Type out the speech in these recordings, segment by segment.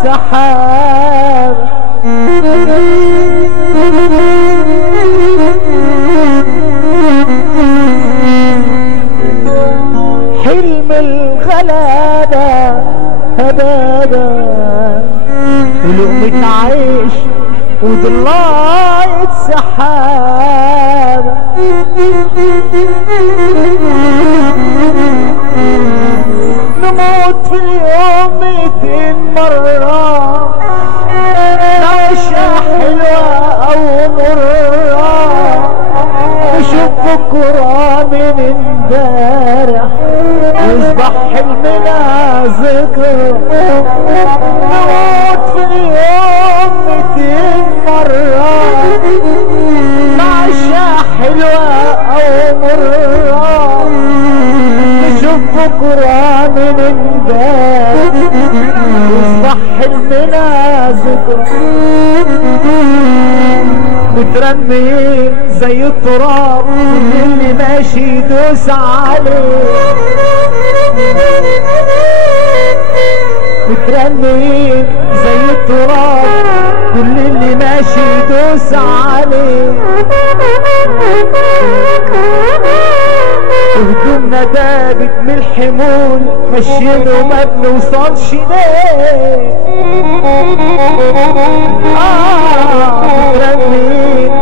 السحاب. حلم الغلابة هبابة ولقمة عيش وضلاية سحابة. نموت في اليوم 200 مرة، نعيشها حلوة أو مرة، نشوف بكرة من امبارح يصبح حلمنا ذكرى. نموت في اليوم 200 مرة، نعيشها حلوة أو مرة، نشوف بكرة من امبارح يصبح حلمنا ذكرى. مترميين زي التراب اللي ماشي يدوس عليه. مترميين زي التراب كل اللي ماشي يدوس عليه. هدومنا دابت من الحمول ماشيين وما بنوصلش ليه. مترميين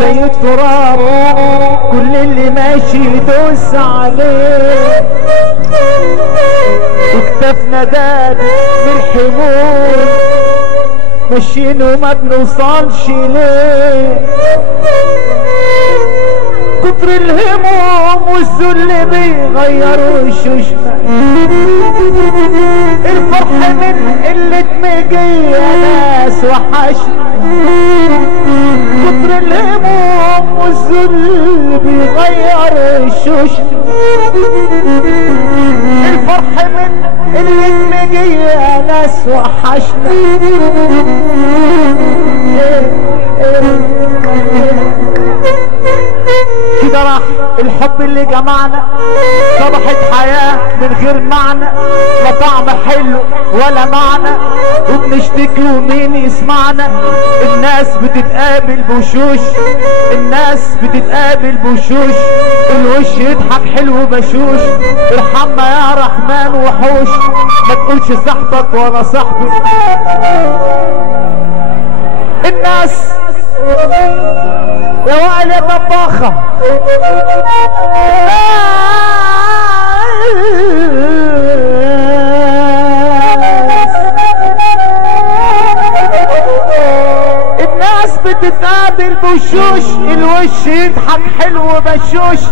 زي التراب كل اللي ماشي يدوس عليه. وكتفنا دابت من الحمول ماشيين وما بنوصلش ليه. كتر الهموم والذل بيغيروا وشوشنا. الفرح من قلة مجية ناس وحشنا. كتر الهموم والذل بيغير وشوشنا. الفرح من قلة مجية ناس وحشنا. كده راح الحب اللي جمعنا، صبحت حياة من غير معنى، لا طعم حلو ولا معنى، وبنشتكي ومين يسمعنا. الناس بتتقابل بوشوش، الناس بتتقابل بوشوش، الوش يضحك حلو بشوش. ارحمنا يا رحمن وحوش، ما تقولش صاحبك ولا صاحبي. الناس يا وائل يا طباخة الناس بتتقابل بوشوش، الوش يضحك حلو بشوش.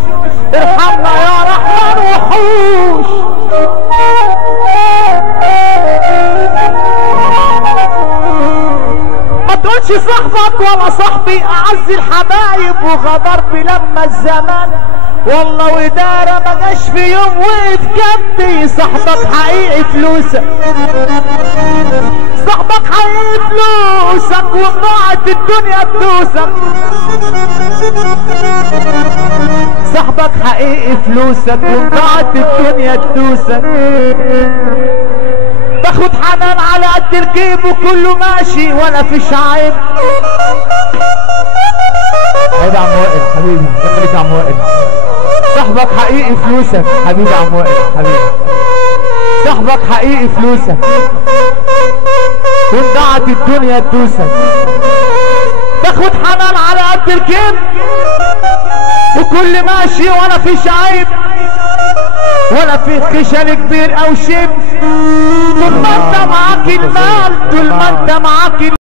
ارحمنا يا رحمن وحوش. ما تقولش صاحبك ولا صاحبي، اعز الحبايب وغدر بي لما الزمان والله ودارة ما جاش في يوم وقف جنبي. صاحبك حقيقي فلوسك، صاحبك حقيقي فلوسك، وضاعت الدنيا تدوسك. صاحبك حقيقي فلوسك وضاعت الدنيا تدوسك. تاخد حنان على قد الجيب وكله ماشي ولا فيش عيب. هيدا عم وائل حبيبي، يخليك عم وائل. صاحبك حقيقي فلوسك حبيبي عم وائل حبيبي. صاحبك حقيقي فلوسك وانضاعت الدنيا تدوسك. تاخد حنان على قد الجيب وكل ماشي ولا فيش عيب، ولا في خشن كبير او شيب. طول ما انت معاك المال، طول ما انت معاك